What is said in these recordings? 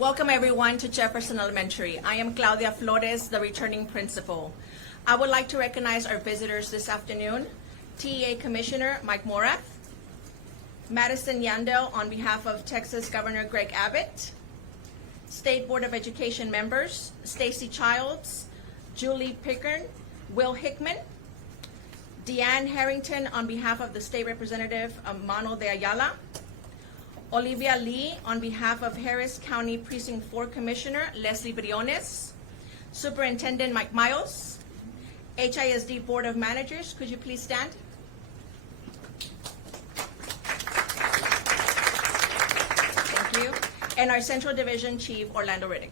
Welcome everyone to Jefferson Elementary. I am Claudia Flores, the returning principal. I would like to recognize our visitors this afternoon. TEA Commissioner Mike Morath, Madison Yandel on behalf of Texas Governor Greg Abbott, State Board of Education members, Stacy Childs, Julie Pickern, Will Hickman, Deanne Harrington on behalf of the State Representative Mano de Ayala, Olivia Lee on behalf of Harris County Precinct 4 Commissioner Leslie Briones, Superintendent Mike Miles, HISD Board of Managers, could you please stand? Thank you. And our Central Division Chief Orlando Riddick.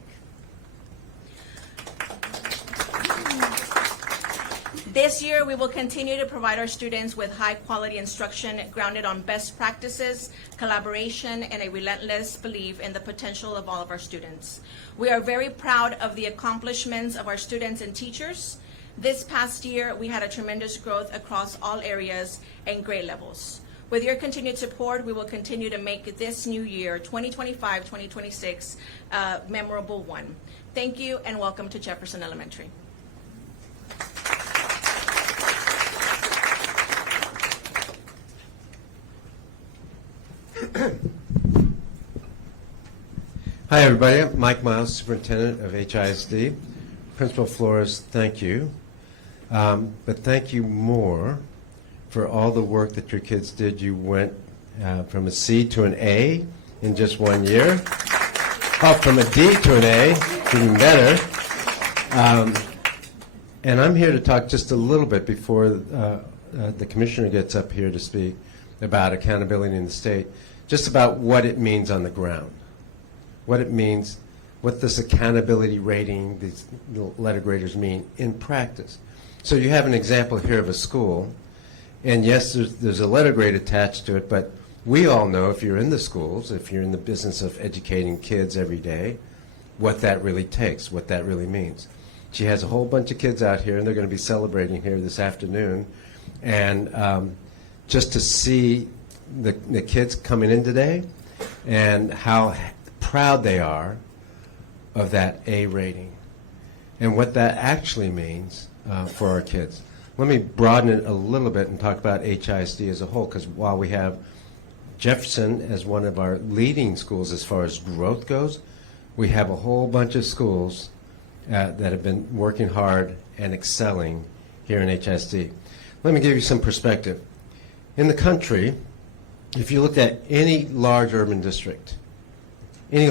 This year, we will continue to provide our students with high-quality instruction grounded on best practices, collaboration, and a relentless belief in the potential of all of our students. We are very proud of the accomplishments of our students and teachers. This past year, we had a tremendous growth across all areas and grade levels. With your continued support, we will continue to make this new year, 2025-2026, a memorable one. Thank you, and welcome to Jefferson Elementary. Hi everybody, I'm Mike Miles, Superintendent of HISD. Principal Flores, thank you. But thank you more for all the work that your kids did. You went from a C to an A in just 1 year. Oh, from a D to an A, even better. And I'm here to talk just a little bit before the Commissioner gets up here to speak about accountability in the state, just about what it means on the ground. What it means, what this accountability rating, these letter graders mean in practice. So you have an example here of a school, and yes, there's a letter grade attached to it, but we all know if you're in the schools, if you're in the business of educating kids every day, what that really takes, what that really means. She has a whole bunch of kids out here, and they're going to be celebrating here this afternoon, and just to see the kids coming in today and how proud they are of that A rating and what that actually means for our kids. Let me broaden it a little bit and talk about HISD as a whole, because while we have Jefferson as one of our leading schools as far as growth goes, we have a whole bunch of schools that have been working hard and excelling here in HISD. Let me give you some perspective. In the country, if you looked at any large urban district in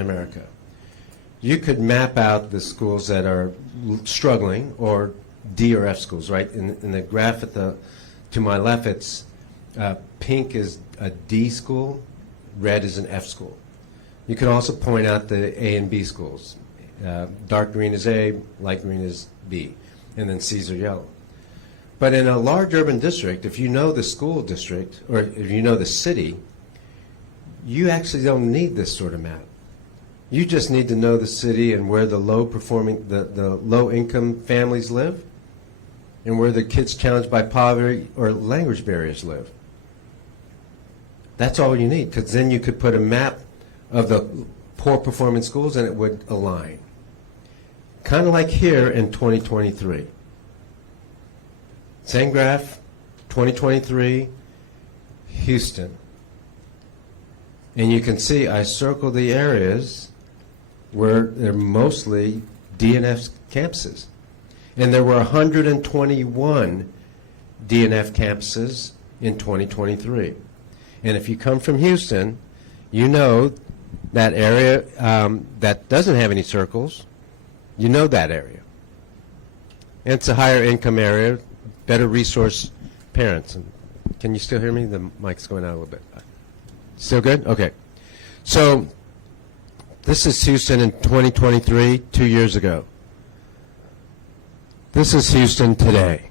America, you could map out the schools that are struggling, or D or F schools, right? In the graph to my left, it's pink is a D school, red is an F school. You can also point out the A and B schools. Dark green is A, light green is B, and then C's are yellow. But in a large urban district, if you know the school district, or if you know the city, you actually don't need this sort of map. You just need to know the city and where the low-income families live, and where the kids challenged by poverty or language barriers live. That's all you need, because then you could put a map of the poor performing schools and it would align. Kind of like here in 2023. Same graph, 2023, Houston. And you can see I circled the areas where they're mostly D and F campuses. And there were 121 D and F campuses in 2023. And if you come from Houston, you know that area that doesn't have any circles, you know that area. And it's a higher income area, better resource parents. And can you still hear me? The mic's going out a little bit. Still good? Okay. So this is Houston in 2023, 2 years ago. This is Houston today.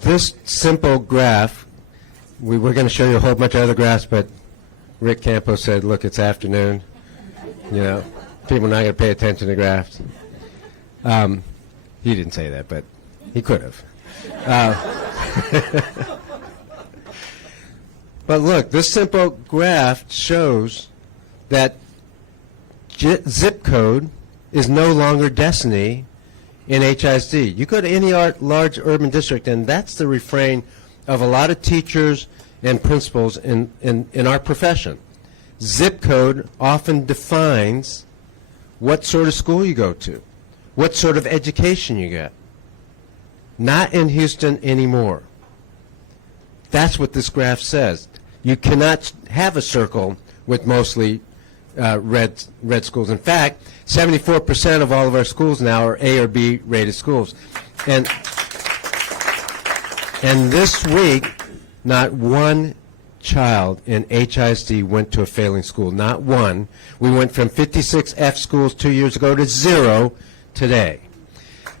This simple graph, we were going to show you a whole bunch of other graphs, but Rick Campos said, look, it's afternoon. You know, people are not going to pay attention to graphs. He didn't say that, but He could have. But look, this simple graph shows that zip code is no longer destiny in HISD. You go to any large urban district, and that's the refrain of a lot of teachers and principals in our profession. Zip code often defines what sort of school you go to, what sort of education you get. Not in Houston anymore. That's what this graph says. You cannot have a circle with mostly red schools. In fact, 74% of all of our schools now are A or B rated schools. And this week, not one child in HISD went to a failing school. Not one. We went from 56 F schools 2 years ago to 0 today.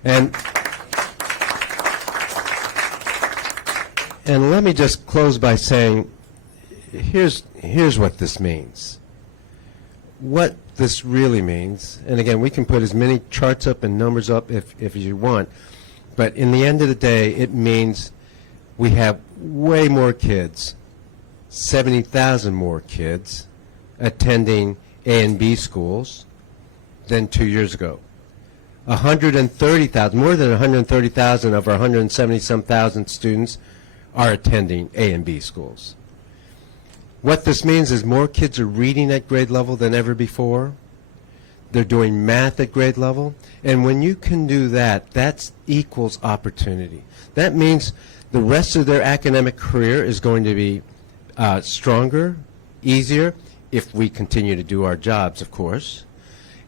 And let me just close by saying, here's what this means. What this really means, and again, we can put as many charts up and numbers up if you want, but in the end of the day, it means we have way more kids, 70,000 more kids, attending A and B schools than 2 years ago. 130,000, more than 130,000 of our 170-some thousand students are attending A and B schools. What this means is more kids are reading at grade level than ever before. They're doing math at grade level. And when you can do that, that equals opportunity. That means the rest of their academic career is going to be stronger, easier, if we continue to do our jobs, of course.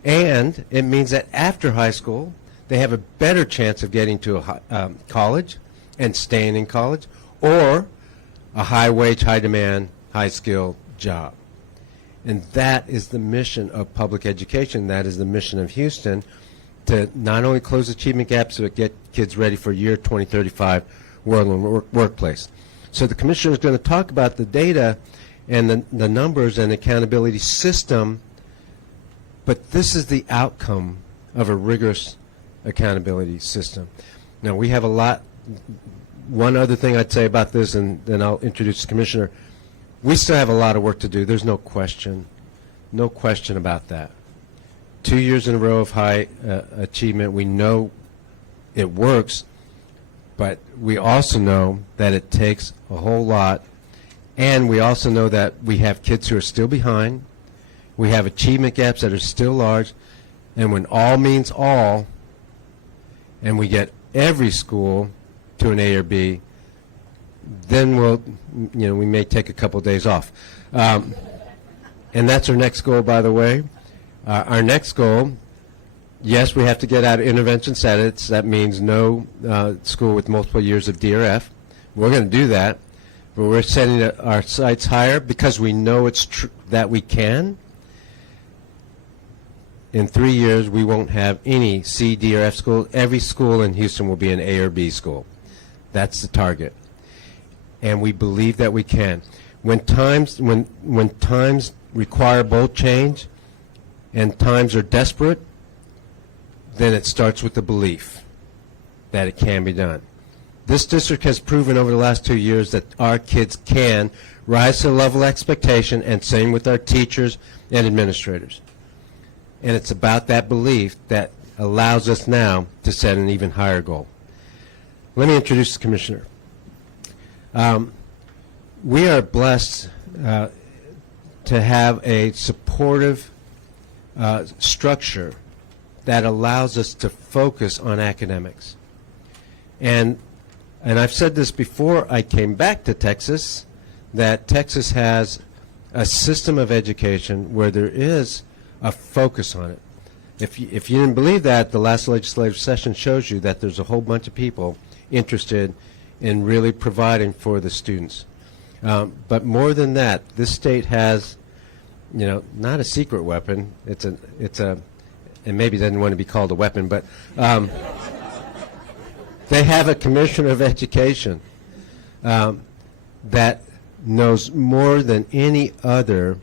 And it means that after high school, they have a better chance of getting to a college and staying in college, or a high-wage, high-demand, high-skill job. And that is the mission of public education. That is the mission of Houston, to not only close achievement gaps, but get kids ready for year 2035 workplace. So the Commissioner is going to talk about the data and the numbers and accountability system, but this is the outcome of a rigorous accountability system. Now, we have a lot. One other thing I'd say about this, and then I'll introduce the Commissioner. We still have a lot of work to do. There's no question about that. 2 years in a row of high achievement. We know it works, but we also know that it takes a whole lot, and we also know that we have kids who are still behind. We have achievement gaps that are still large, and when all means all, and we get every school to an A or B, then we may take a couple days off. And that's our next goal, by the way. Our next goal, yes, we have to get out of intervention status. That means no school with multiple years of D or F. We're going to do that, but we're setting our sights higher because we know it's true that we can. In 3 years, we won't have any C, D, or F school. Every school in Houston will be an A or B school. That's the target. And we believe that we can. When times require bold change and times are desperate, then it starts with the belief that it can be done. This district has proven over the last 2 years that our kids can rise to the level of expectation, and same with our teachers and administrators. And it's about that belief that allows us now to set an even higher goal. Let me introduce the Commissioner. We are blessed to have a supportive structure that allows us to focus on academics. And I've said this before I came back to Texas, that Texas has a system of education where there is a focus on it. If you didn't believe that, the last legislative session shows you that there's a whole bunch of people interested in really providing for the students. But more than that, this state has, not a secret weapon. It's a, and maybe it doesn't want to be called a weapon, but they have a Commissioner of Education that knows more than any other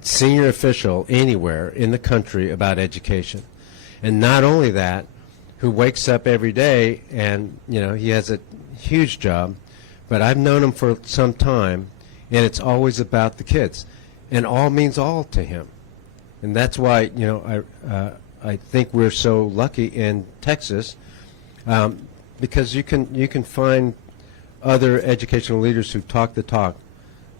senior official anywhere in the country about education. And not only that, who wakes up every day, and he has a huge job, but I've known him for some time, and it's always about the kids, and all means all to him. And that's why I think we're so lucky in Texas, because you can find other educational leaders who talk the talk.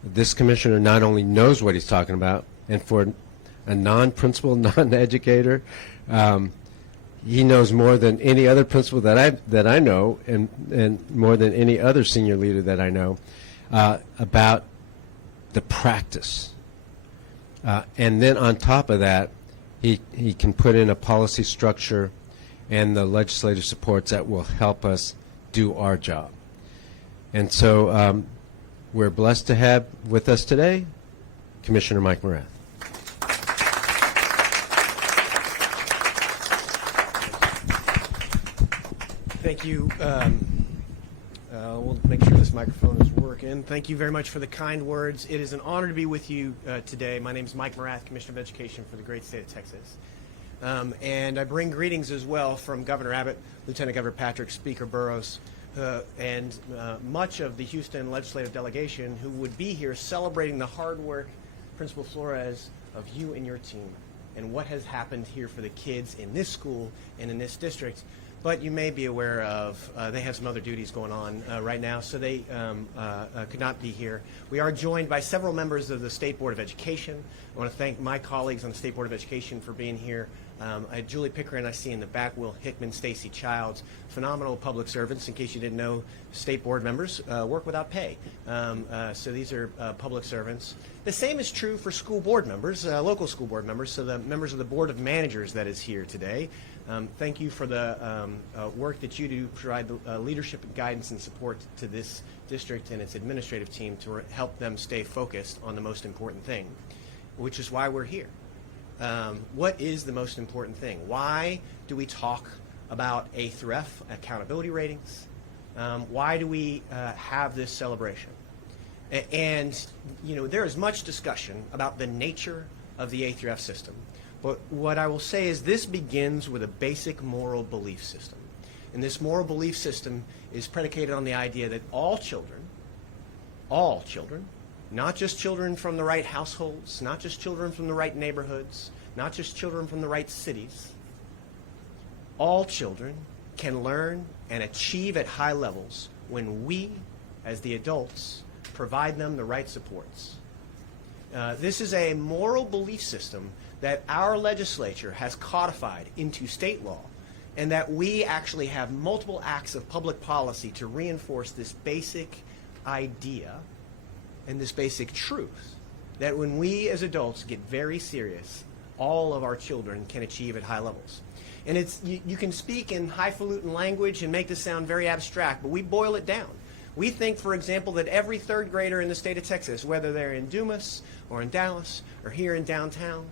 This commissioner not only knows what he's talking about, and for a non-principal, non-educator, he knows more than any other principal that I know, and more than any other senior leader that I know, about the practice. And then on top of that, he can put in a policy structure and the legislative supports that will help us do our job. And so we're blessed to have with us today Commissioner Mike Morath. Thank you. We'll make sure this microphone is working. Thank you very much for the kind words. It is an honor to be with you today. My name is Mike Morath, Commissioner of Education for the great state of Texas. And I bring greetings as well from Governor Abbott, Lieutenant Governor Patrick, Speaker Burrows, and much of the Houston legislative delegation who would be here celebrating the hard work, Principal Flores, of you and your team, and what has happened here for the kids in this school and in this district. But you may be aware of, they have some other duties going on right now, so they could not be here. We are joined by several members of the State Board of Education. I want to thank my colleagues on the State Board of Education for being here. I had Julie Pickering, I see in the back, Will Hickman, Stacy Childs, phenomenal public servants. In case you didn't know, state board members work without pay. So these are public servants. The same is true for school board members, local school board members, so the members of the Board of Managers that is here today. Thank you for the work that you do to provide the leadership and guidance and support to this district and its administrative team to help them stay focused on the most important thing, which is why we're here. What is the most important thing? Why do we talk about A through F accountability ratings? Why do we have this celebration? And there is much discussion about the nature of the A through F system. But what I will say is this begins with a basic moral belief system. And this moral belief system is predicated on the idea that all children, not just children from the right households, not just children from the right neighborhoods, not just children from the right cities, all children can learn and achieve at high levels when we, as the adults, provide them the right supports. This is a moral belief system that our legislature has codified into state law, and that we actually have multiple acts of public policy to reinforce this basic idea and this basic truth that when we as adults get very serious, all of our children can achieve at high levels. And you can speak in highfalutin language and make this sound very abstract, but we boil it down. We think, for example, that every third grader in the state of Texas, whether they're in Dumas or in Dallas or here in downtown,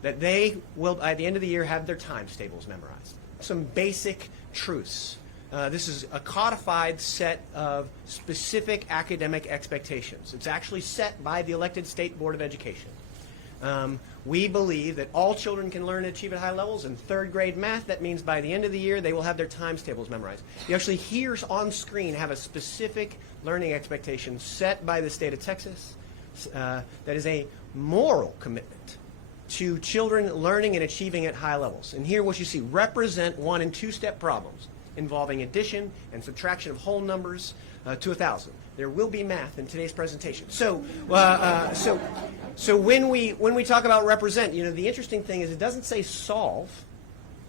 that they will, by the end of the year, have their times tables memorized. Some basic truths. This is a codified set of specific academic expectations. It's actually set by the elected State Board of Education. We believe that all children can learn and achieve at high levels. In third grade math, that means by the end of the year, they will have their times tables memorized. You actually here on screen have a specific learning expectation set by the state of Texas that is a moral commitment to children learning and achieving at high levels. And here what you see represent 1- and 2-step problems involving addition and subtraction of whole numbers to 1,000. There will be math in today's presentation. So when we talk about represent, the interesting thing is it doesn't say solve,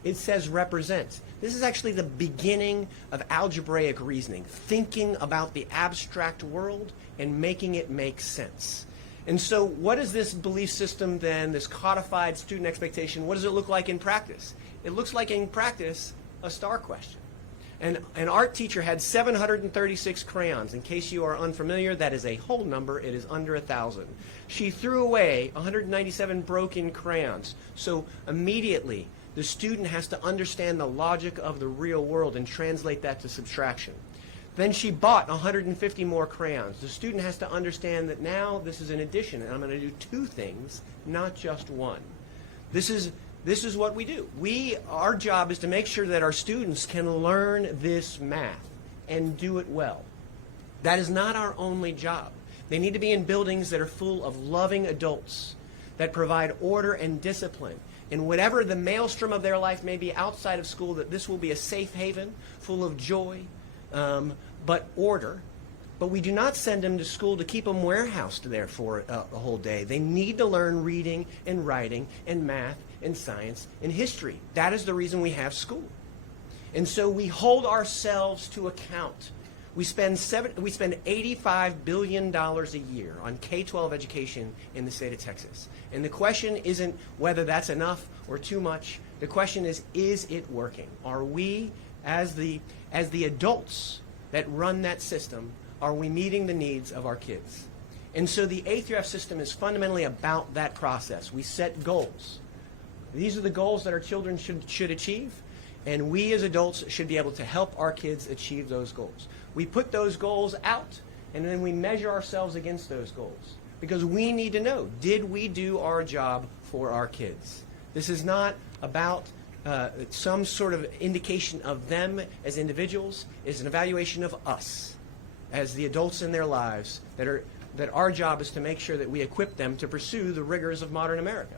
it says represent. This is actually the beginning of algebraic reasoning, thinking about the abstract world and making it make sense. And so what is this belief system then, this codified student expectation, what does it look like in practice? It looks like in practice a star question. And an art teacher had 736 crayons. In case you are unfamiliar, that is a whole number. It is under 1,000. She threw away 197 broken crayons. So immediately, the student has to understand the logic of the real world and translate that to subtraction. Then she bought 150 more crayons. The student has to understand that now this is an addition, and I'm going to do 2 things, not just 1. This is this is what we do. Our job is to make sure that our students can learn this math and do it well. That is not our only job. They need to be in buildings that are full of loving adults that provide order and discipline. And whatever the maelstrom of their life may be outside of school, that this will be a safe haven full of joy, but order. But we do not send them to school to keep them warehoused there for a whole day. They need to learn reading and writing and math and science and history. That is the reason we have school. And so we hold ourselves to account. We spend $85 billion a year on K-12 education in the state of Texas. And the question isn't whether that's enough or too much. The question is it working? Are we, as the adults that run that system, are we meeting the needs of our kids? And so the A through F system is fundamentally about that process. We set goals. These are the goals that our children should achieve, and we as adults should be able to help our kids achieve those goals. We put those goals out, and then we measure ourselves against those goals, because we need to know, did we do our job for our kids? This is not about some sort of indication of them as individuals. It's an evaluation of us as the adults in their lives, that our job is to make sure that we equip them to pursue the rigors of modern America.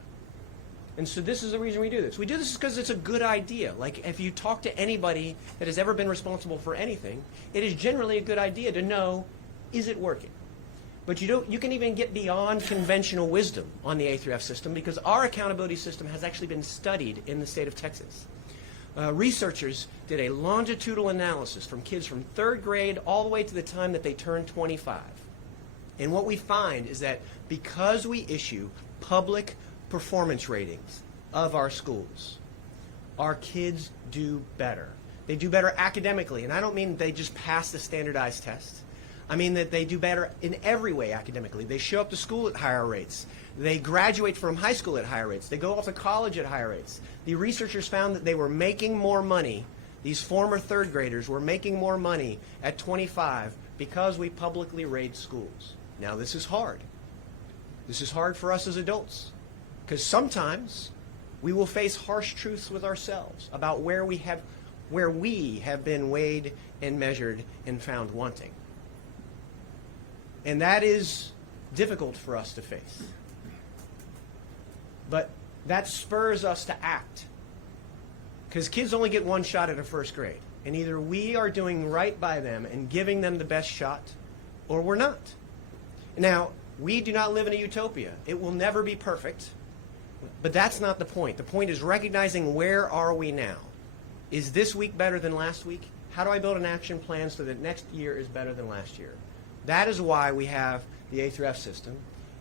And so this is the reason we do this. We do this because it's a good idea. Like, if you talk to anybody that has ever been responsible for anything, it is generally a good idea to know, is it working? But you can even get beyond conventional wisdom on the A through F system, because our accountability system has actually been studied in the state of Texas. Researchers did a longitudinal analysis from kids from 3rd grade all the way to the time that they turned 25. And what we find is that because we issue public performance ratings of our schools, our kids do better. They do better academically, and I don't mean they just pass the standardized test. I mean that they do better in every way academically. They show up to school at higher rates. They graduate from high school at higher rates. They go off to college at higher rates. The researchers found that they were making more money. These former 3rd graders were making more money at 25 because we publicly rate schools. Now, this is hard. This is hard for us as adults, because sometimes we will face harsh truths with ourselves about where we have been weighed and measured and found wanting. And that is difficult for us to face. But that spurs us to act, because kids only get one shot at a 1st grade. And either we are doing right by them and giving them the best shot, or we're not. Now, we do not live in a utopia. It will never be perfect, but that's not the point. The point is recognizing, where are we now? Is this week better than last week? How do I build an action plan so that next year is better than last year? That is why we have the A through F system.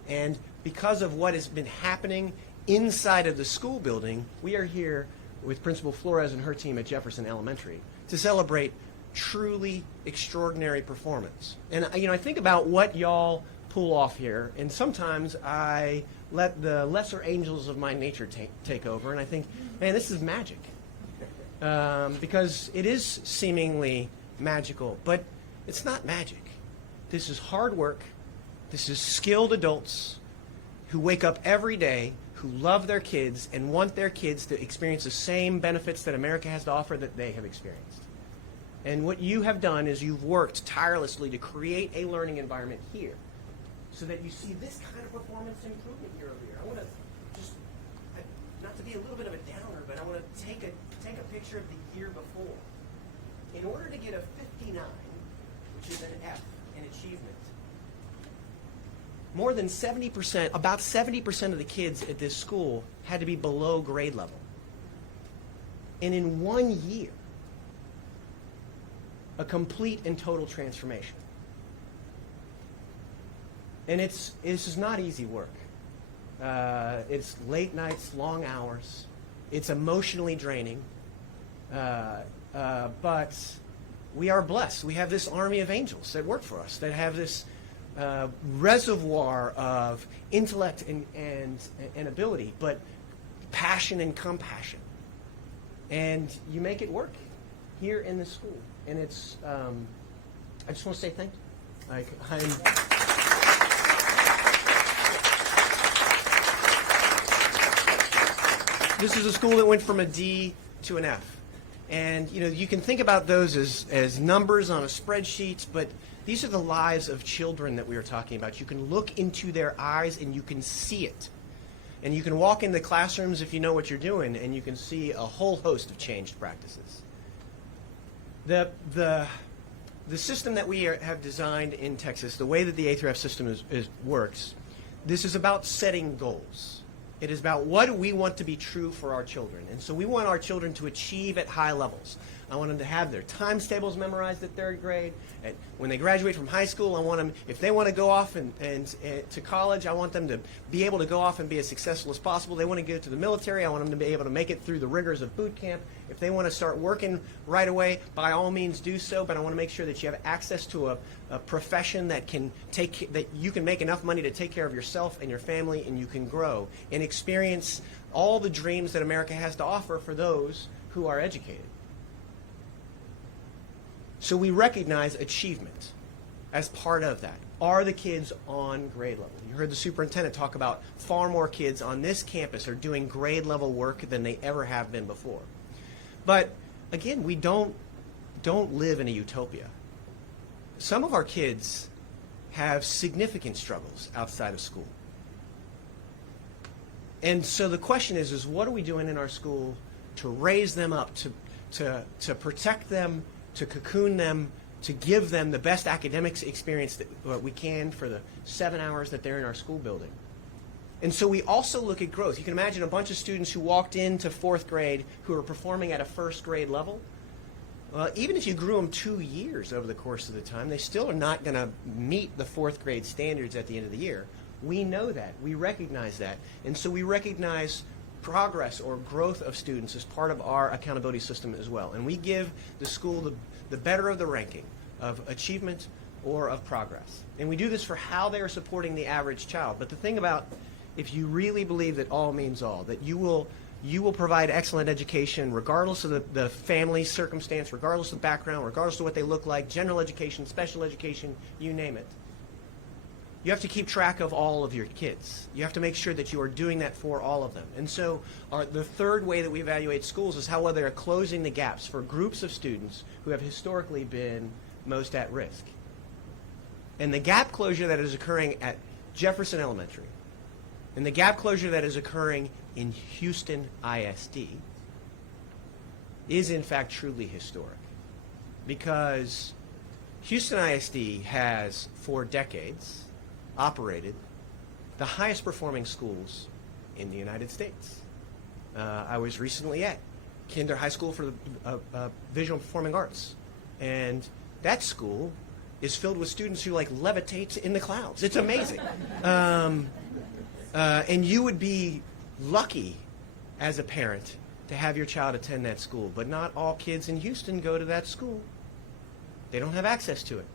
And because of what has been happening inside of the school building, we are here with Principal Flores and her team at Jefferson Elementary to celebrate truly extraordinary performance. And I think about what y'all pull off here, and sometimes I let the lesser angels of my nature take over, and I think, man, this is magic. Because it is seemingly magical, but it's not magic. This is hard work. This is skilled adults who wake up every day, who love their kids and want their kids to experience the same benefits that America has to offer that they have experienced. And what you have done is you've worked tirelessly to create a learning environment here so that you see this kind of performance improvement year over year. I want to just, not to be a little bit of a downer, but I want to take a picture of the year before. In order to get a 59, which is an F in achievement, more than 70%, about 70% of the kids at this school had to be below grade level. And in 1 year, a complete and total transformation. And this is not easy work. It's late nights, long hours. It's emotionally draining. But we are blessed. We have this army of angels that work for us, that have this reservoir of intellect and ability, but passion and compassion. And you make it work here in the school. And it's, I just want to say thank you. This is a school that went from a D to an F. And you can think about those as numbers on a spreadsheet, but these are the lives of children that we are talking about. You can look into their eyes and you can see it. And you can walk into classrooms if you know what you're doing, and you can see a whole host of changed practices. The system that we have designed in Texas, the way that the A through F system works, this is about setting goals. It is about what do we want to be true for our children. And so we want our children to achieve at high levels. I want them to have their times tables memorized at third grade. And when they graduate from high school, I want them, if they want to go off and to college, I want them to be able to go off and be as successful as possible. They want to go to the military, I want them to be able to make it through the rigors of boot camp. If they want to start working right away, by all means do so, but I want to make sure that you have access to a profession that you can make enough money to take care of yourself and your family, and you can grow and experience all the dreams that America has to offer for those who are educated. So we recognize achievement as part of that. Are the kids on grade level? You heard the superintendent talk about far more kids on this campus are doing grade level work than they ever have been before. But again, we don't live in a utopia. Some of our kids have significant struggles outside of school. And so the question is what are we doing in our school to raise them up, to protect them, to cocoon them, to give them the best academics experience that we can for the 7 hours that they're in our school building. And so we also look at growth. You can imagine a bunch of students who walked into 4th grade who are performing at a 1st grade level. Even if you grew them 2 years over the course of the time, they still are not going to meet the 4th grade standards at the end of the year. We know that. We recognize that. And so we recognize progress or growth of students as part of our accountability system as well. And we give the school the better of the ranking of achievement or of progress. And we do this for how they are supporting the average child. But the thing about, if you really believe that all means all, that you will provide excellent education regardless of the family circumstance, regardless of background, regardless of what they look like, general education, special education, you name it. You have to keep track of all of your kids. You have to make sure that you are doing that for all of them. And so the third way that we evaluate schools is how well they are closing the gaps for groups of students who have historically been most at risk. And the gap closure that is occurring at Jefferson Elementary and the gap closure that is occurring in Houston ISD is in fact truly historic, because Houston ISD has for decades operated the highest performing schools in the United States. I was recently at Kinder High School for the Visual and Performing Arts, and that school is filled with students who levitate in the clouds. It's amazing. And you would be lucky as a parent to have your child attend that school, but not all kids in Houston go to that school. They don't have access to it.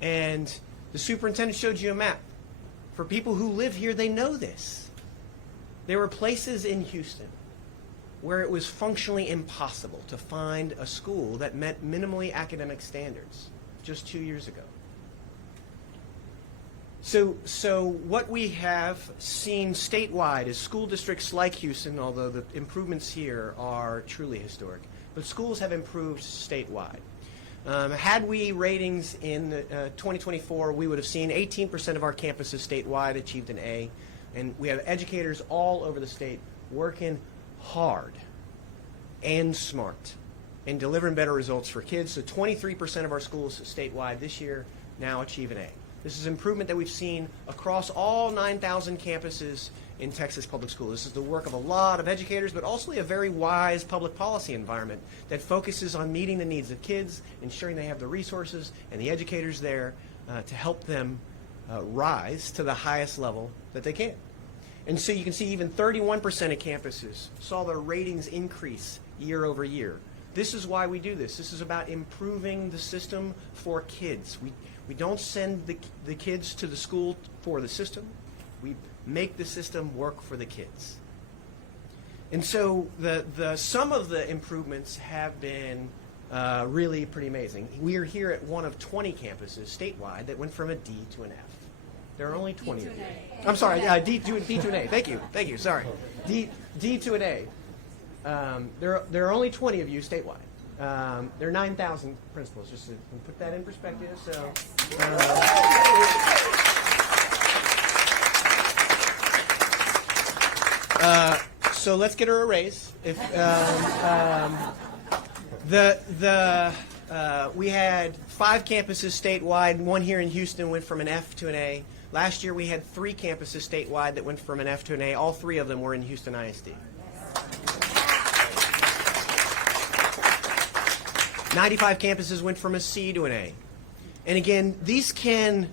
And the superintendent showed you a map. For people who live here, they know this. There were places in Houston where it was functionally impossible to find a school that met minimally academic standards just 2 years ago. So what we have seen statewide is school districts like Houston, although the improvements here are truly historic, but schools have improved statewide. Had we ratings in 2024, we would have seen 18% of our campuses statewide achieved an A, and we have educators all over the state working hard and smart and delivering better results for kids. So 23% of our schools statewide this year now achieve an A. This is improvement that we've seen across all 9,000 campuses in Texas public school. This is the work of a lot of educators, but also a very wise public policy environment that focuses on meeting the needs of kids, ensuring they have the resources and the educators there to help them rise to the highest level that they can. And so you can see even 31% of campuses saw their ratings increase year over year. This is why we do this. This is about improving the system for kids. We don't send the kids to the school for the system. We make the system work for the kids. And so some of the improvements have been really pretty amazing. We are here at one of 20 campuses statewide that went from a D to an F. There are only 20 of you. I'm sorry, D to an A. Thank you. Sorry. D to an A. There are only 20 of you statewide. There are 9,000 principals, just to put that in perspective. So let's get her a raise. We had 5 campuses statewide. One here in Houston went from an F to an A. Last year we had 3 campuses statewide that went from an F to an A. All 3 of them were in Houston ISD. 95 campuses went from a C to an A. And again, these can,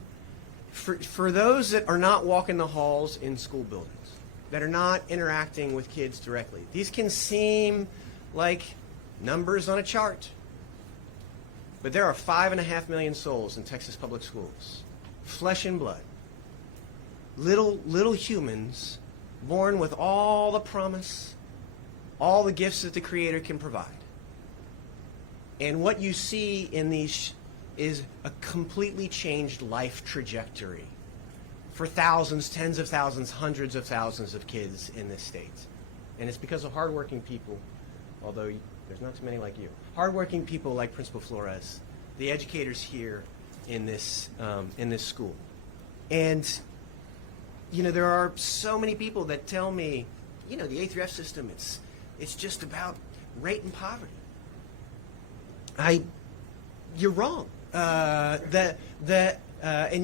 for those that are not walking the halls in school buildings, that are not interacting with kids directly, these can seem like numbers on a chart. But there are 5.5 million souls in Texas public schools, flesh and blood, little humans born with all the promise, all the gifts that the Creator can provide. And what you see in these is a completely changed life trajectory for thousands, tens of thousands, hundreds of thousands of kids in this state. And it's because of hardworking people, although there's not too many like you. Hardworking people like Principal Flores, the educators here in this school. And, there are so many people that tell me, the A-F system, it's just about rate and poverty. You're wrong. And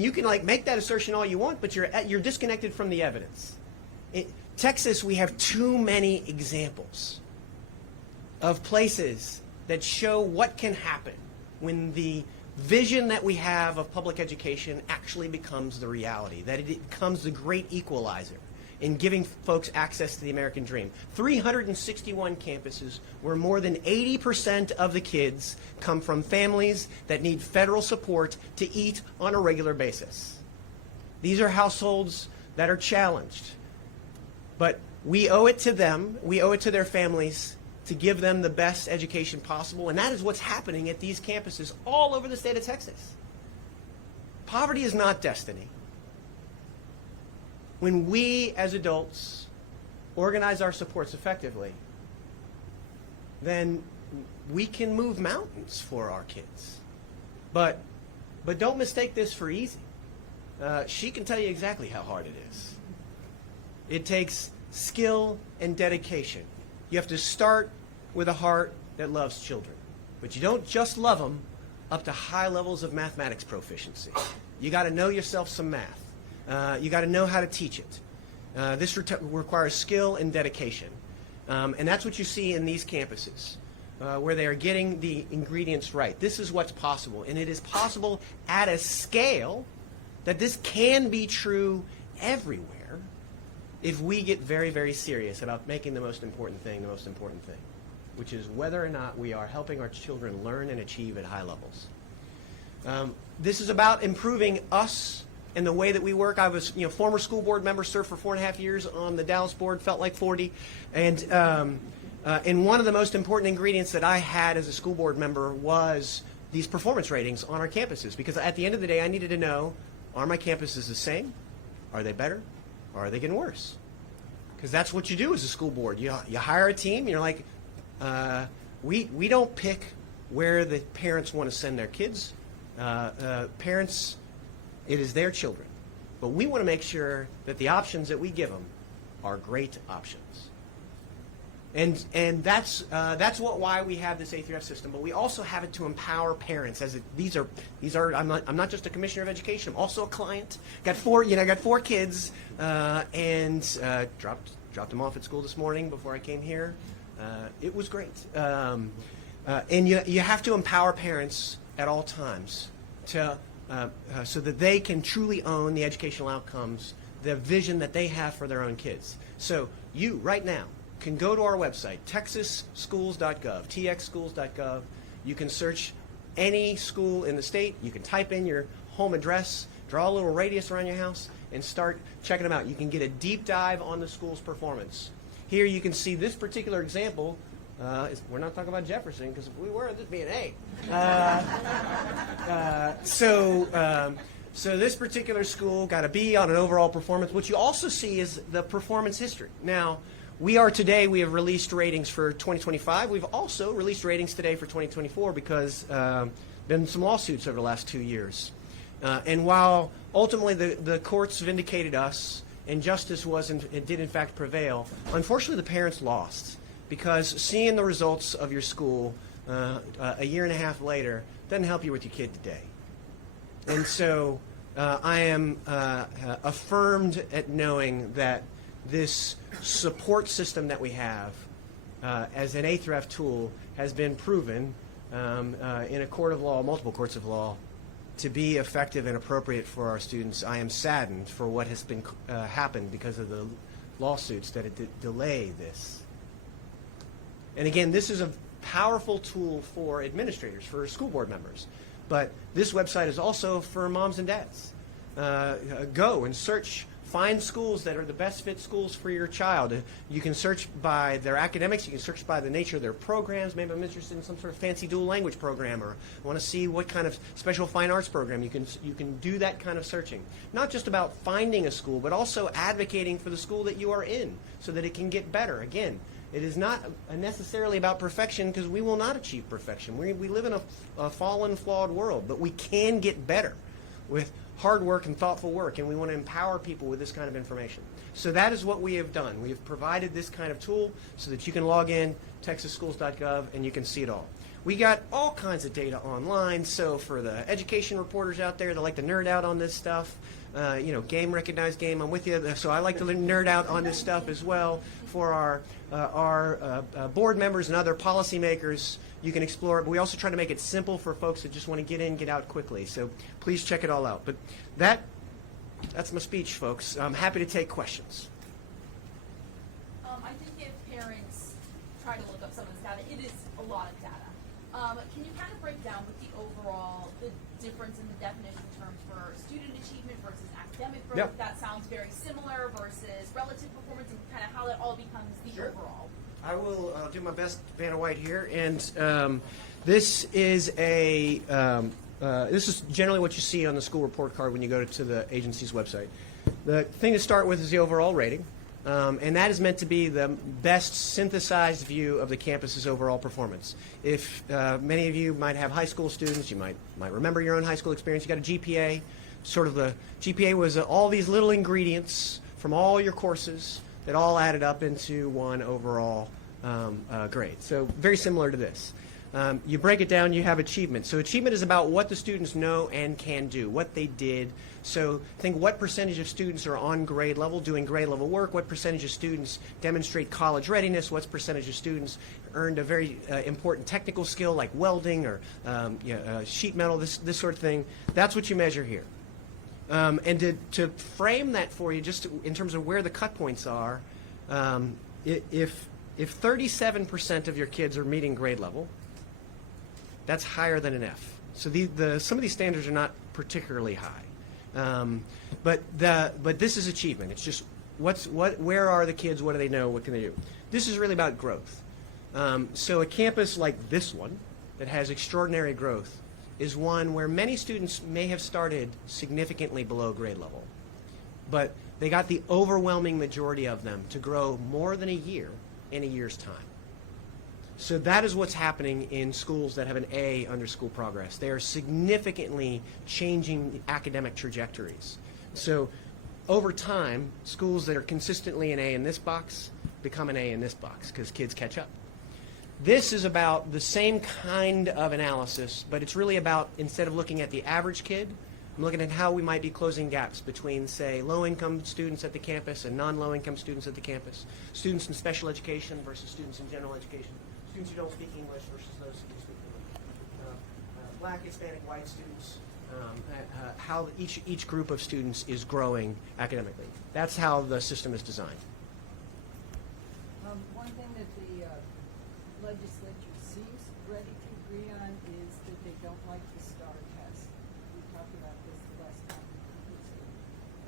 you can make that assertion all you want, but you're disconnected from the evidence. In Texas, we have too many examples of places that show what can happen when the vision that we have of public education actually becomes the reality, that it becomes the great equalizer in giving folks access to the American dream. 361 campuses where more than 80% of the kids come from families that need federal support to eat on a regular basis. These are households that are challenged. But we owe it to them, we owe it to their families to give them the best education possible, and that is what's happening at these campuses all over the state of Texas. Poverty is not destiny. When we as adults organize our supports effectively, then we can move mountains for our kids. But don't mistake this for easy. She can tell you exactly how hard it is. It takes skill and dedication. You have to start with a heart that loves children. But you don't just love them up to high levels of mathematics proficiency. You got to know yourself some math. You got to know how to teach it. This requires skill and dedication. And that's what you see in these campuses, where they are getting the ingredients right. This is what's possible. And it is possible at a scale that this can be true everywhere if we get very, very serious about making the most important thing, which is whether or not we are helping our children learn and achieve at high levels. This is about improving us and the way that we work. I was, former school board member, served for 4.5 years on the Dallas board, felt like 40. And one of the most important ingredients that I had as a school board member was these performance ratings on our campuses. Because at the end of the day, I needed to know, are my campuses the same? Are they better? Or are they getting worse? Because that's what you do as a school board. You hire a team, and you're like, we don't pick where the parents want to send their kids. Parents, it is their children. But we want to make sure that the options that we give them are great options. And that's why we have this A-F system. But we also have it to empower parents. These are I'm not just a commissioner of education. I'm also a client. Got 4 kids, and dropped them off at school this morning before I came here. It was great. And you have to empower parents at all times so that they can truly own the educational outcomes, the vision that they have for their own kids. So you, right now, can go to our website, texasschools.gov, txschools.gov. You can search any school in the state. You can type in your home address, draw a little radius around your house, and start checking them out. You can get a deep dive on the school's performance. Here you can see this particular example. We're not talking about Jefferson, because if we were, this would be an A. So this particular school got a B on an overall performance. What you also see is the performance history. Now, we have released ratings for 2025. We've also released ratings today for 2024 because been some lawsuits over the last 2 years. And while ultimately the courts vindicated us and justice did in fact prevail, unfortunately the parents lost, because seeing the results of your school a year and a half later doesn't help you with your kid today. And so I am affirmed at knowing that this support system that we have as an A through F tool has been proven in a court of law, multiple courts of law, to be effective and appropriate for our students. I am saddened for what has been happened because of the lawsuits that delay this. And again, this is a powerful tool for administrators, for school board members. But this website is also for moms and dads. Go and search, find schools that are the best fit schools for your child. You can search by their academics, you can search by the nature of their programs. Maybe I'm interested in some sort of fancy dual language program, or I want to see what kind of special fine arts program. You can do that kind of searching. Not just about finding a school, but also advocating for the school that you are in so that it can get better. Again, it is not necessarily about perfection, because we will not achieve perfection. We live in a fallen, flawed world, but we can get better with hard work and thoughtful work, and we want to empower people with this kind of information. So that is what we have done. We have provided this kind of tool so that you can log in, texasschools.gov, and you can see it all. We got all kinds of data online, so for the education reporters out there that like to nerd out on this stuff, game, recognized game, I'm with you. So I like to nerd out on this stuff as well. For our board members and other policymakers, you can explore it. But we also try to make it simple for folks that just want to get in, get out quickly. So please check it all out. But that's my speech, folks. I'm happy to take questions. I think if parents try to look up some of this data, it is a lot of data. Can you kind of break down what the difference in the definition terms for student achievement versus academic growth? Yep. That sounds very similar versus relative performance, and kind of how that all becomes the Sure. overall. I will do my best, Vanna White here, and this is this is generally what you see on the school report card when you go to the agency's website. The thing to start with is the overall rating, and that is meant to be the best synthesized view of the campus's overall performance. If many of you might have high school students, you might remember your own high school experience. You got a GPA. Sort of the GPA was all these little ingredients from all your courses that all added up into one overall grade. So very similar to this. You break it down, you have achievement. So achievement is about what the students know and can do, what they did. So think what percentage of students are on grade level, doing grade level work, what percentage of students demonstrate college readiness, what percentage of students earned a very important technical skill like welding or sheet metal, this sort of thing. That's what you measure here. And to frame that for you, just in terms of where the cut points are, if 37% of your kids are meeting grade level, that's higher than an F. So some of these standards are not particularly high, but this is achievement. It's just where are the kids? What do they know? What can they do? This is really about growth. So a campus like this one that has extraordinary growth is one where many students may have started significantly below grade level, but they got the overwhelming majority of them to grow more than a year in a year's time. So that is what's happening in schools that have an A under school progress. They are significantly changing academic trajectories. So over time, schools that are consistently an A in this box become an A in this box because kids catch up. This is about the same kind of analysis, but it's really about, instead of looking at the average kid, I'm looking at how we might be closing gaps between, say, low-income students at the campus and non-low-income students at the campus, students in special education versus students in general education, students who don't speak English versus those who do speak English, Black, Hispanic, white students, how each group of students is growing academically. That's how the system is designed. One thing that the legislature seems ready to agree on is that they don't like the STAR test. We talked about this the last time.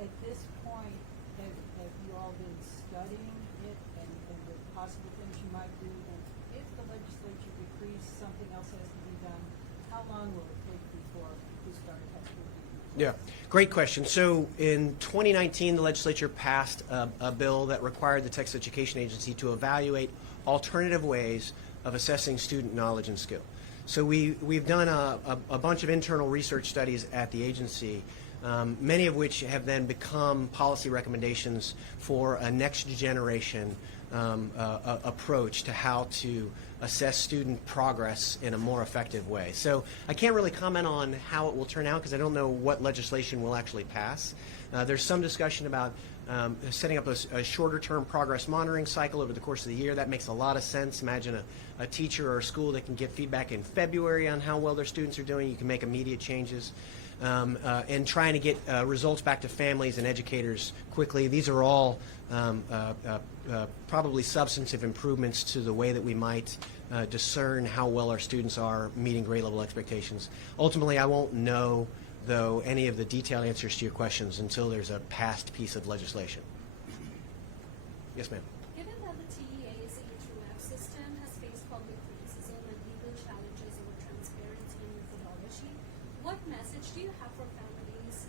At this point, have you all been studying it and the possible things you might do? And if the legislature decrees something else has to be done, how long will it take before the STAR test will be Yeah, great question. So in 2019, the legislature passed a bill that required the Texas Education Agency to evaluate alternative ways of assessing student knowledge and skill. So we've done a bunch of internal research studies at the agency, many of which have then become policy recommendations for a next generation approach to how to assess student progress in a more effective way. So I can't really comment on how it will turn out because I don't know what legislation will actually pass. There's some discussion about setting up a shorter-term progress monitoring cycle over the course of the year. That makes a lot of sense. Imagine a teacher or a school that can get feedback in February on how well their students are doing. You can make immediate changes. And trying to get results back to families and educators quickly. These are all probably substantive improvements to the way that we might discern how well our students are meeting grade level expectations. Ultimately, I won't know, though, any of the detailed answers to your questions until there's a passed piece of legislation. Yes, ma'am. Given that the TEA's H2F system has faced public criticism and legal challenges over transparency and methodology, what message do you have for families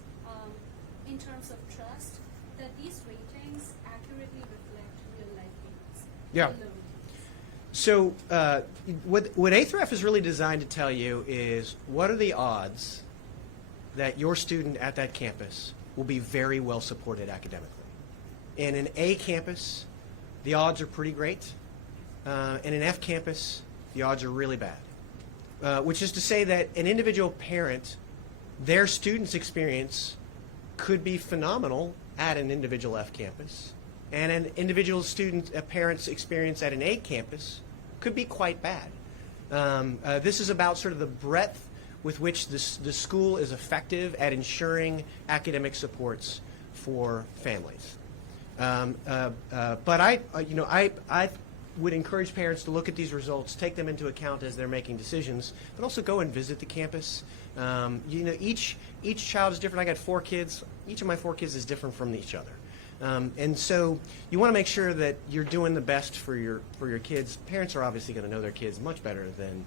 in terms of trust that these ratings accurately reflect real-life needs? Yeah. So what A-THREF is really designed to tell you is what are the odds that your student at that campus will be very well supported academically. In an A campus, the odds are pretty great. In an F campus, the odds are really bad. Which is to say that an individual parent, their student's experience could be phenomenal at an individual F campus, and an individual parent's experience at an A campus could be quite bad. This is about sort of the breadth with which the school is effective at ensuring academic supports for families. But I would encourage parents to look at these results, take them into account as they're making decisions, but also go and visit the campus. Each child is different. I got 4 kids. Each of my 4 kids is different from each other. And so you want to make sure that you're doing the best for your kids. Parents are obviously going to know their kids much better than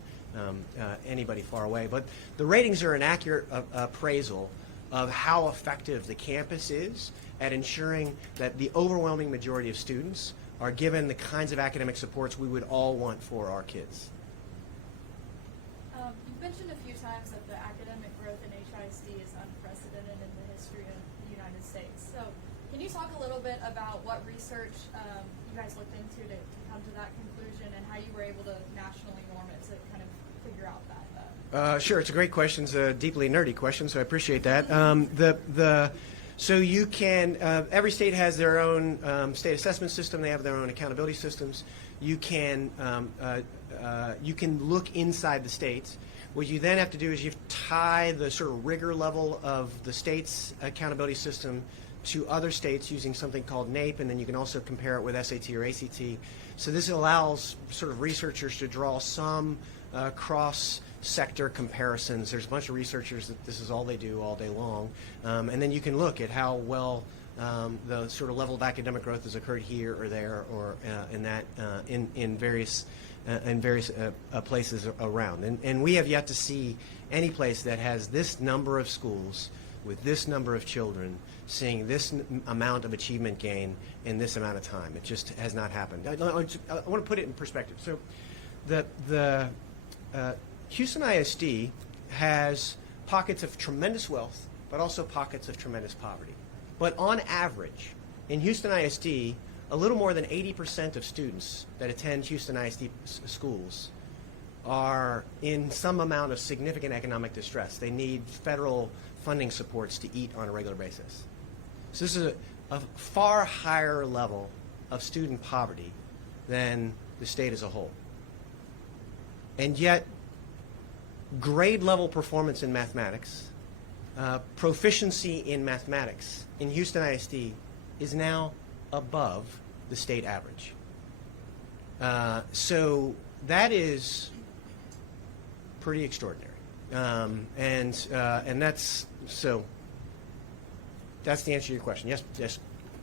anybody far away. But the ratings are an accurate appraisal of how effective the campus is at ensuring that the overwhelming majority of students are given the kinds of academic supports we would all want for our kids. You've mentioned a few times that the academic growth in HISD is unprecedented in the history of the United States. So can you talk a little bit about what research you guys looked into to come to that conclusion and how you were able to nationally norm it to kind of figure out that? Sure, it's a great question. It's a deeply nerdy question, so I appreciate that. So you can, every state has their own state assessment system. They have their own accountability systems. You can look inside the states. What you then have to do is you tie the sort of rigor level of the state's accountability system to other states using something called NAEP, and then you can also compare it with SAT or ACT. So this allows sort of researchers to draw some cross-sector comparisons. There's a bunch of researchers that this is all they do all day long. And then you can look at how well the sort of level of academic growth has occurred here or there or in various places around. And we have yet to see any place that has this number of schools with this number of children seeing this amount of achievement gain in this amount of time. It just has not happened. I want to put it in perspective. So the Houston ISD has pockets of tremendous wealth, but also pockets of tremendous poverty. But on average, in Houston ISD, a little more than 80% of students that attend Houston ISD schools are in some amount of significant economic distress. They need federal funding supports to eat on a regular basis. So this is a far higher level of student poverty than the state as a whole. And yet, grade level performance in mathematics, proficiency in mathematics in Houston ISD is now above the state average. So that is pretty extraordinary. And that's the answer to your question. Yes.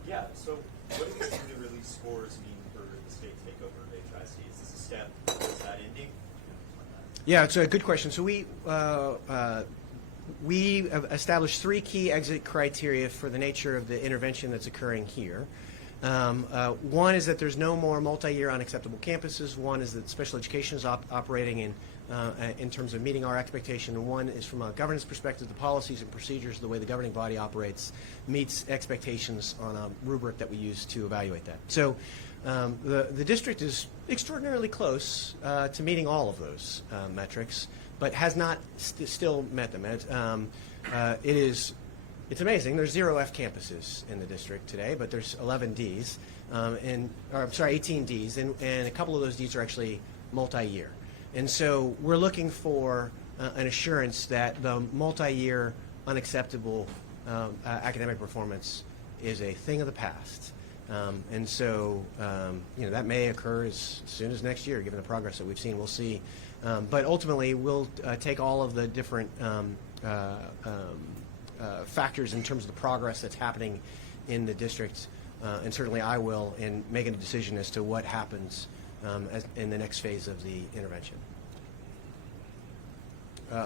Yeah. So what do these newly released scores mean for the state takeover of HISD? Is this a step towards that ending? Yeah, it's a good question. So we have established 3 key exit criteria for the nature of the intervention that's occurring here. One is that there's no more multi-year unacceptable campuses. One is that special education is operating in terms of meeting our expectation. And one is from a governance perspective, the policies and procedures, the way the governing body operates, meets expectations on a rubric that we use to evaluate that. So the district is extraordinarily close to meeting all of those metrics, but has not still met them. It's amazing. There's 0 F campuses in the district today, but there's 11 Ds, 18 Ds, and a couple of those Ds are actually multi-year. And so we're looking for an assurance that the multi-year unacceptable academic performance is a thing of the past. And so, that may occur as soon as next year, given the progress that we've seen. We'll see. But ultimately, we'll take all of the different factors in terms of the progress that's happening in the district, and certainly I will, in making a decision as to what happens in the next phase of the intervention.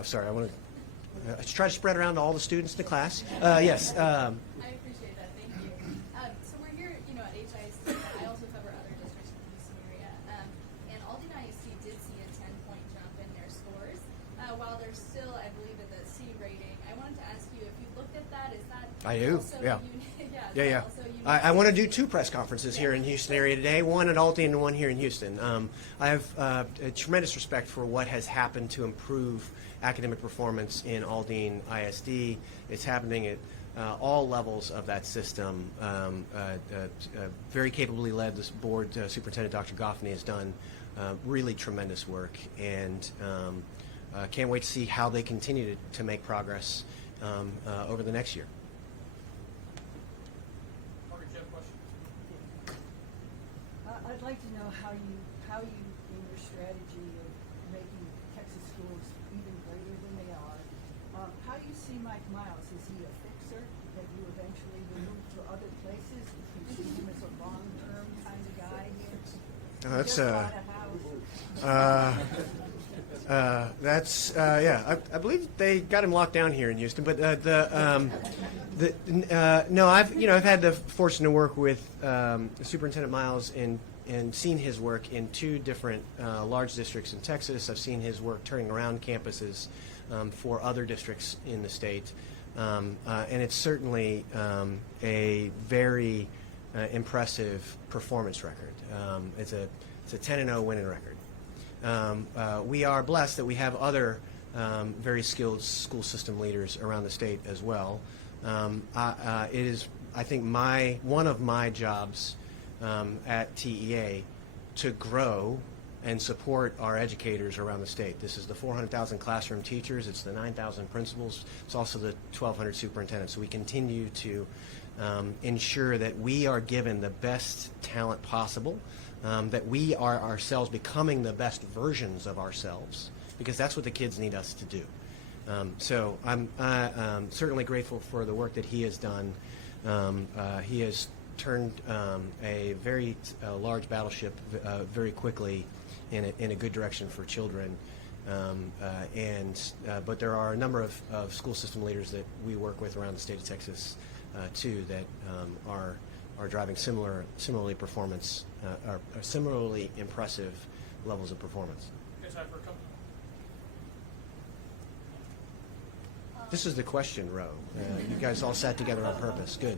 Sorry, I want to try to spread around to all the students in the class. Yes. I appreciate that. Thank you. So we're here, at HISD. I also cover other districts in the Houston area. And Aldine ISD did see a 10-point jump in their scores. While they're still, I believe, at the C rating, I wanted to ask you if you looked at that. Is that I do. also Yeah. Yeah. I want to do 2 press conferences here in Houston area today, one at Aldine and one here in Houston. I have a tremendous respect for what has happened to improve academic performance in Aldine ISD. It's happening at all levels of that system. Very capably led, this board superintendent, Dr. Goffney, has done really tremendous work, and can't wait to see how they continue to make progress over the next year. I'd like to know how you, in your strategy of making Texas schools even greater than they are, how do you see Mike Miles? Is he a fixer that you eventually will move to other places? Do you see him as a long-term kind of guy here? I believe they got him locked down here in Houston, but no, I've had the fortune to work with Superintendent Miles and seen his work in 2 different large districts in Texas. I've seen his work turning around campuses for other districts in the state, and it's certainly a very impressive performance record. It's a 10-0 winning record. We are blessed that we have other very skilled school system leaders around the state as well. It is, I think, one of my jobs at TEA to grow and support our educators around the state. This is the 400,000 classroom teachers. It's the 9,000 principals. It's also the 1,200 superintendents. So we continue to ensure that we are given the best talent possible, that we are ourselves becoming the best versions of ourselves, because that's what the kids need us to do. So I'm certainly grateful for the work that he has done. He has turned a very large battleship very quickly in a good direction for children. But there are a number of school system leaders that we work with around the state of Texas too that are driving similarly impressive levels of performance. Okay, time for a couple. This is the question row. You guys all sat together on purpose. Good.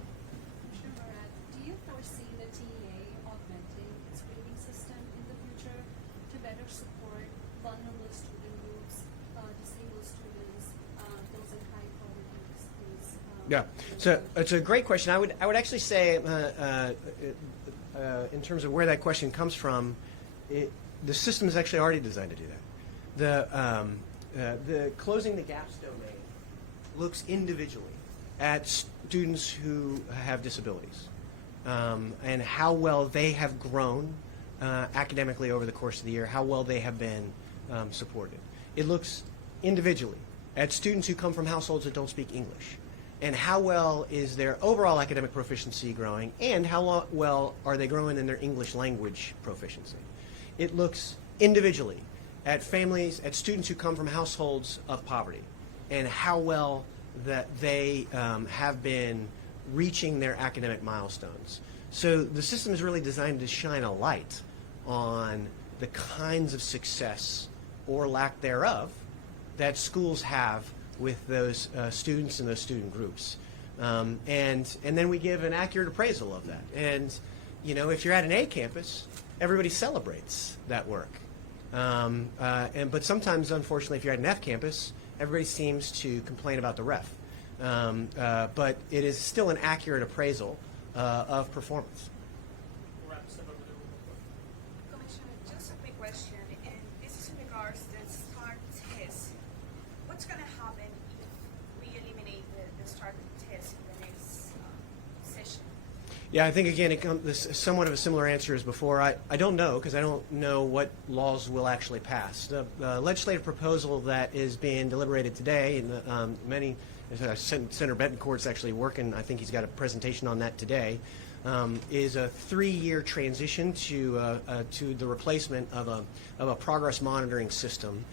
Commissioner Morath, do you foresee the TEA augmenting its grading system in the future to better support vulnerable student groups, disabled students, those in high poverty schools? Yeah, so it's a great question. I would actually say, in terms of where that question comes from, the system is actually already designed to do that. The closing the gaps domain looks individually at students who have disabilities and how well they have grown academically over the course of the year, how well they have been supported. It looks individually at students who come from households that don't speak English, and how well is their overall academic proficiency growing, and how well are they growing in their English language proficiency. It looks individually at families, at students who come from households of poverty, and how well that they have been reaching their academic milestones. So the system is really designed to shine a light on the kinds of success or lack thereof that schools have with those students and those student groups. And then we give an accurate appraisal of that. And, you know, if you're at an A campus, everybody celebrates that work. But sometimes, unfortunately, if you're at an F campus, everybody seems to complain about the ref. But it is still an accurate appraisal of performance. Commissioner, just a quick question, and this is in regards to the STAR test. What's going to happen if we eliminate the STAR test in the next session? Yeah, I think, again, this is somewhat of a similar answer as before. I don't know, because I don't know what laws will actually pass. The legislative proposal that is being deliberated today, and Senator Betancourt's actually working, I think he's got a presentation on that today, is a 3-year transition to the replacement of a progress monitoring system.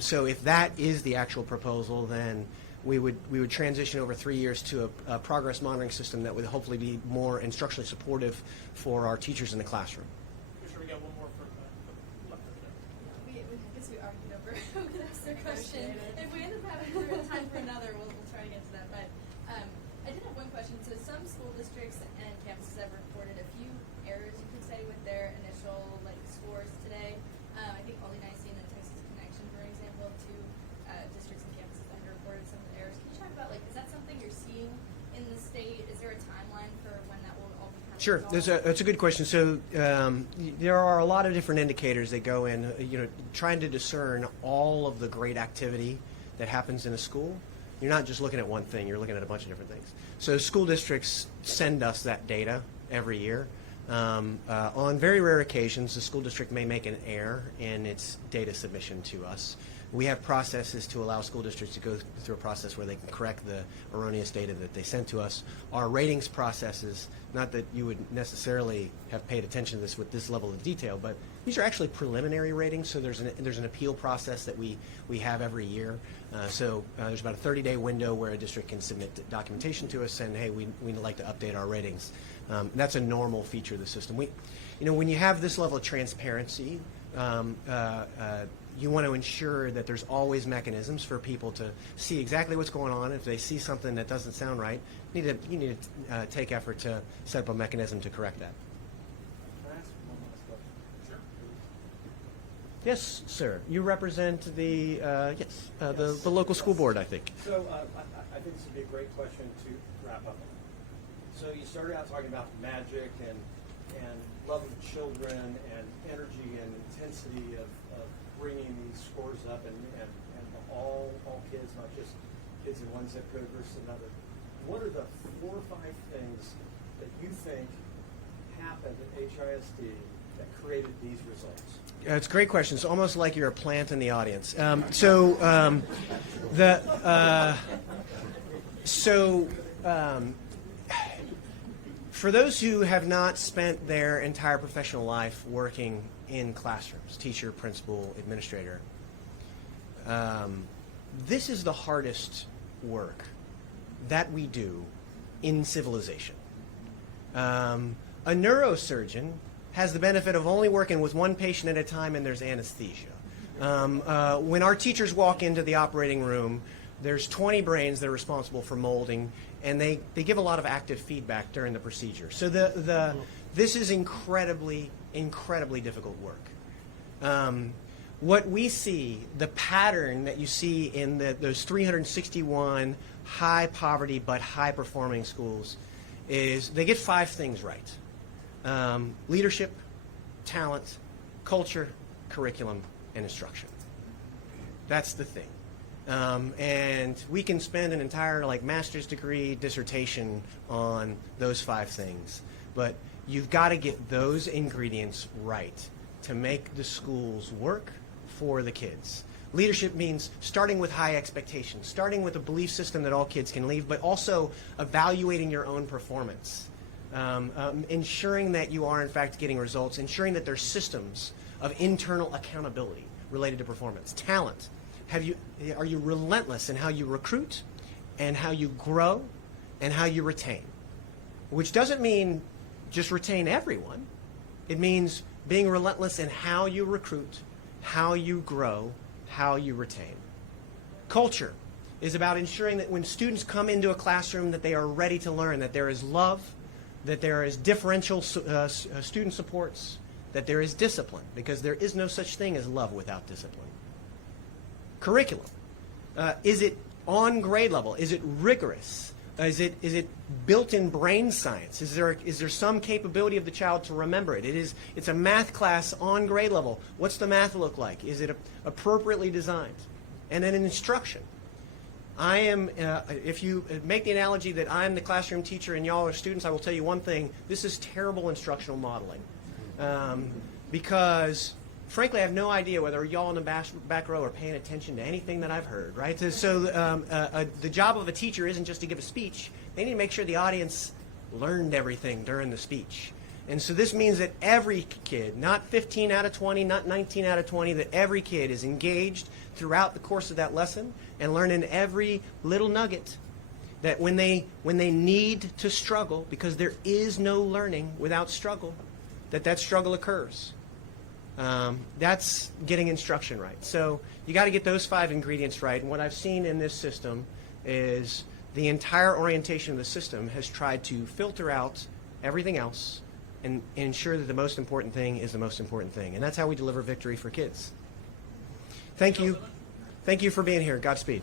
So if that is the actual proposal, then we would transition over 3 years to a progress monitoring system that would hopefully be more instructionally supportive for our teachers in the classroom. Should we get one more from left over there? I guess we argued over who could ask their question. If we end up having time for another, we'll try to get to that. But I did have one question. So some school districts and campuses have reported a few errors, you could say, with their initial scores today. I think Holy Nicene and Texas Connection, for example, two districts and campuses that had reported some of the errors. Can you talk about is that something you're seeing in the state? Is there a timeline for when that will all be kind of Sure, resolved? that's a good question. So there are a lot of different indicators that go in, trying to discern all of the great activity that happens in a school. You're not just looking at one thing, you're looking at a bunch of different things. So school districts send us that data every year. On very rare occasions, the school district may make an error in its data submission to us. We have processes to allow school districts to go through a process where they can correct the erroneous data that they sent to us. Our ratings processes, not that you would necessarily have paid attention to this with this level of detail, but these are actually preliminary ratings, so there's an appeal process that we have every year. There's about a 30-day window where a district can submit documentation to us saying, hey, we'd like to update our ratings. That's a normal feature of the system. When you have this level of transparency, you want to ensure that there's always mechanisms for people to see exactly what's going on. If they see something that doesn't sound right, you need to take effort to set up a mechanism to correct that. Can I ask one last question? Sure. Yes, sir. You represent the the local school board, I think. So I think this would be a great question to wrap up on. So you started out talking about magic and love of children and energy and intensity of bringing these scores up and all kids, not just kids in one zip code versus another. What are the 4 or 5 things that you think happened at HISD that created these results? It's a great question. It's almost like you're a plant in the audience. For those who have not spent their entire professional life working in classrooms, teacher, principal, administrator, this is the hardest work that we do in civilization. A neurosurgeon has the benefit of only working with one patient at a time and there's anesthesia. When our teachers walk into the operating room, there's 20 brains that are responsible for molding, and they give a lot of active feedback during the procedure. So this is incredibly difficult work. What we see, the pattern that you see in those 361 high poverty but high performing schools is they get 5 things right. Leadership, talent, culture, curriculum, and instruction. That's the thing. And we can spend an entire master's degree dissertation on those 5 things. But you've got to get those ingredients right to make the schools work for the kids. Leadership means starting with high expectations, starting with a belief system that all kids can leave, but also evaluating your own performance. Ensuring that you are in fact getting results, ensuring that there's systems of internal accountability related to performance. Talent. Are you relentless in how you recruit and how you grow and how you retain? Which doesn't mean just retain everyone. It means being relentless in how you recruit, how you grow, how you retain. Culture is about ensuring that when students come into a classroom that they are ready to learn, that there is love, that there is differential student supports, that there is discipline, because there is no such thing as love without discipline. Curriculum. Is it on grade level? Is it rigorous? Is it built-in brain science? Is there some capability of the child to remember it? It's a math class on grade level. What's the math look like? Is it appropriately designed? And then an instruction. I am, if you make the analogy that I'm the classroom teacher and y'all are students, I will tell you one thing: this is terrible instructional modeling, because frankly, I have no idea whether y'all in the back row are paying attention to anything that I've heard, right? So the job of a teacher isn't just to give a speech. They need to make sure the audience learned everything during the speech. And so this means that every kid, not 15 out of 20, not 19 out of 20, that every kid is engaged throughout the course of that lesson and learning every little nugget, that when they need to struggle, because there is no learning without struggle, that struggle occurs. That's getting instruction right. So you got to get those 5 ingredients right. And what I've seen in this system is the entire orientation of the system has tried to filter out everything else and ensure that the most important thing is the most important thing. And that's how we deliver victory for kids. Thank you. Thank you for being here. Godspeed.